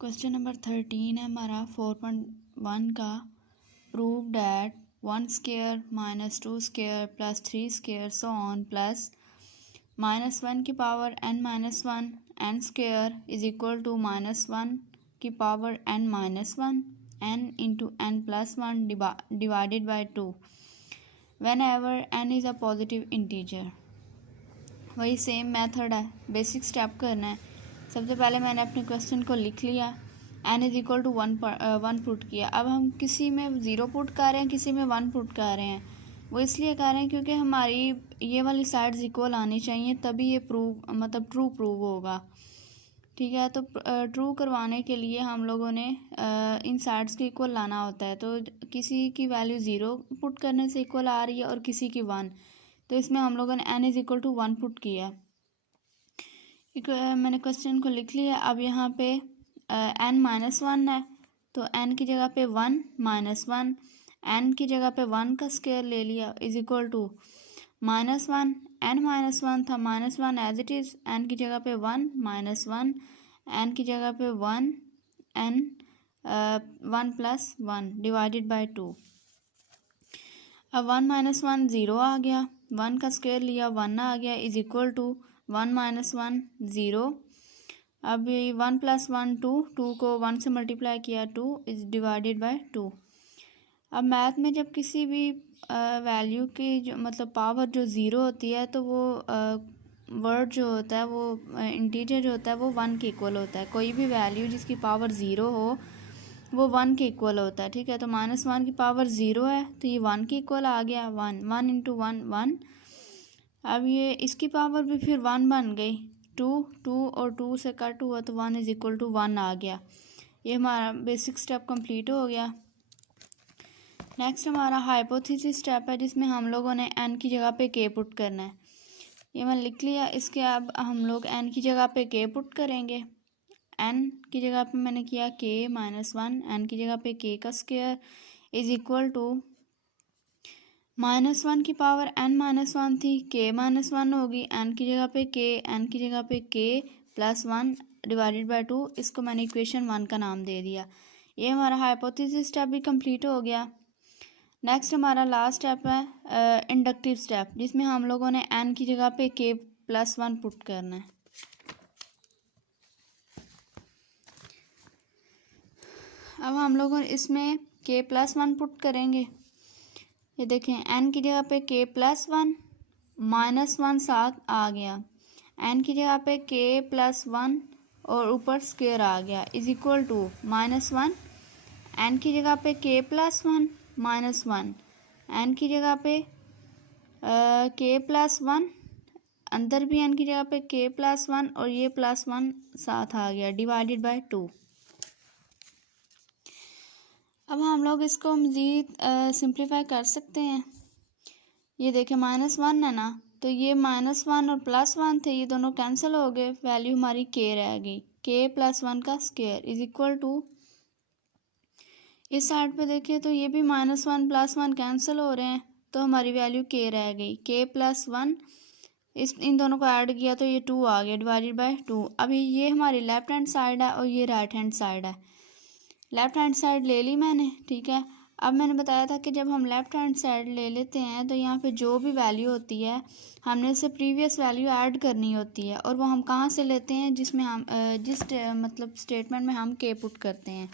Question number 13 है हमारा 4.1 का। Prove that 1 square minus 2 square plus 3 square so on plus -1 की power n minus 1 n square is equal to -1 की power n minus 1 n into n plus 1 divided by 2 whenever n is a positive integer. वही same method है, basic step करना है। सबसे पहले मैंने अपने क्वेश्चन को लिख लिया, n is equal to 1 put किया। अब हम किसी में 0 पुट कर रहे हैं, किसी में 1 पुट कर रहे हैं। वो इसलिए कर रहे हैं क्योंकि हमारी ये वाली साइड्स इक्वल आनी चाहिए, तभी ये ट्रू प्रूव होगा। ठीक है, तो ट्रू करवाने के लिए हम लोगों ने इन साइड्स को इक्वल लाना होता है। तो किसी की वैल्यू 0 पुट करने से इक्वल आ रही है और किसी की 1, तो इसमें हम लोगों ने n is equal to 1 put किया। मैंने क्वेश्चन को लिख लिया। अब यहाँ पे n माइनस 1 है, तो n की जगह पे 1 माइनस 1, n की जगह पे 1 का स्क्वायर ले लिया is equal to -1, n minus 1 था -1 एज इट इज़, n की जगह पे 1 माइनस 1, n की जगह पे 1 n 1 प्लस 1 डिवाइडेड बाई 2। अब 1 माइनस 1 0 आ गया, 1 का स्क्वायर लिया 1 आ गया इज इक्वल टू 1 माइनस 1 0। अब 1 प्लस 1 2 को 1 से मल्टीप्लाई किया 2 इज डिवाइडेड बाय 2। अब मैथ में जब किसी भी वैल्यू की जो पावर जो 0 होती है, तो वो वर्ड जो होता है, वो इंटीजर जो होता है वो 1 के इक्वल होता है। कोई भी वैल्यू जिसकी पावर 0 हो वो 1 के इक्वल होता है। ठीक है, तो -1 की पावर 0 है, तो ये 1 के इक्वल आ गया। 1 इंटू 1 1। अब ये इसकी पावर भी फिर 1 बन गई, 2 और 2 से कट हुआ तो 1 इज इक्वल टू 1 आ गया। ये हमारा बेसिक स्टेप कंप्लीट हो गया। नेक्स्ट हमारा हाइपोथेसिस स्टेप है, जिसमें हम लोगों ने n की जगह पे k पुट करना है। ये मैं लिख लिया। इसके अब हम लोग n की जगह पे k पुट करेंगे। n की जगह पे मैंने किया k माइनस 1, n की जगह पे k का स्क्वायर इज इक्वल टू -1 की पावर n माइनस 1 थी, k माइनस 1 होगी, n की जगह पे k, n की जगह पे k प्लस 1 डिवाइडेड बाय 2। इसको मैंने इक्वेशन 1 का नाम दे दिया। ये हमारा हाइपोथेसिस स्टेप भी कंप्लीट हो गया। नेक्स्ट हमारा लास्ट स्टेप है इंडक्टिव स्टेप, जिसमें हम लोगों ने n की जगह पे k प्लस 1 पुट करना है। अब हम लोग इसमें k प्लस 1 पुट करेंगे। ये देखें, n की जगह पे k प्लस 1 माइनस 1 साथ आ गया, n की जगह पे k प्लस 1 और ऊपर स्क्वायर आ गया इज इक्वल टू -1, n की जगह पे k प्लस 1 माइनस 1, n की जगह पे k प्लस 1, अंदर भी n की जगह पे k प्लस 1 और ये प्लस 1 साथ आ गया डिवाइडेड बाय 2। अब हम लोग इसको मज़ीद सिंप्लीफाई कर सकते हैं। ये देखें, -1 है ना, तो ये -1 और +1 थे, ये दोनों कैंसिल हो गए, वैल्यू हमारी k रह गई। k प्लस 1 का स्क्वायर इज इक्वल टू, इस साइड पे देखिए तो ये भी -1 प्लस 1 कैंसिल हो रहे हैं, तो हमारी वैल्यू k रह गई। k प्लस 1, इन दोनों को ऐड किया तो ये 2 आ गया डिवाइडेड बाय 2। अभी ये हमारी लेफ्ट हैंड साइड है और ये राइट हैंड साइड है। लेफ़्ट हैंड साइड ले ली मैंने। ठीक है, अब मैंने बताया था कि जब हम लेफ़्ट हैंड साइड ले लेते हैं तो यहाँ पे जो भी वैल्यू होती है हमने उससे प्रीवियस वैल्यू ऐड करनी होती है, और वो हम कहाँ से लेते हैं, जिसमें हम स्टेटमेंट में हम के पुट करते हैं।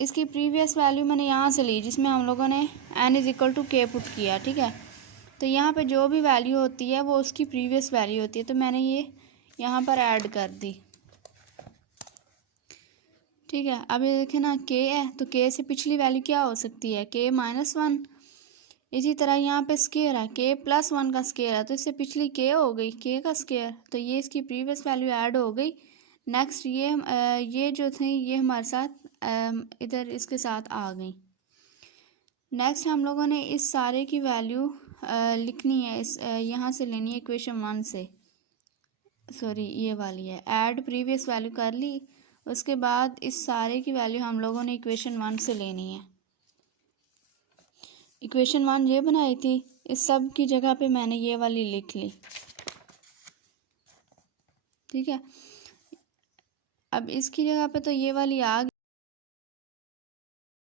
इसकी प्रीवियस वैल्यू मैंने यहाँ से ली, जिसमें हम लोगों ने n इज़ इक्वल टू के पुट किया। ठीक है, तो यहाँ पे जो भी वैल्यू होती है वो उसकी प्रीवियस वैल्यू होती है, तो मैंने ये यहाँ पर ऐड कर दी। ठीक है, अब ये देखें ना, k है तो k से पिछली वैल्यू क्या हो सकती है, k माइनस 1। इसी तरह यहाँ पे स्क्वायर है, k प्लस 1 का स्क्वायर है, तो इससे पिछली k हो गई, k का स्क्वायर, तो ये इसकी प्रीवियस वैल्यू ऐड हो गई। नेक्स्ट ये जो थी ये हमारे साथ इधर इसके साथ आ गई। नेक्स्ट हम लोगों ने इस सारे की वैल्यू लिखनी है, इस यहाँ से लेनी है इक्वेशन 1 से, सॉरी ये वाली है, ऐड प्रीवियस वैल्यू कर ली। उसके बाद इस सारे की वैल्यू हम लोगों ने इक्वेशन 1 से लेनी है। इक्वेशन 1 ये बनाई थी, इस सब की जगह पे मैंने ये वाली लिख ली। ठीक है, अब इसकी जगह पे तो ये वाली आ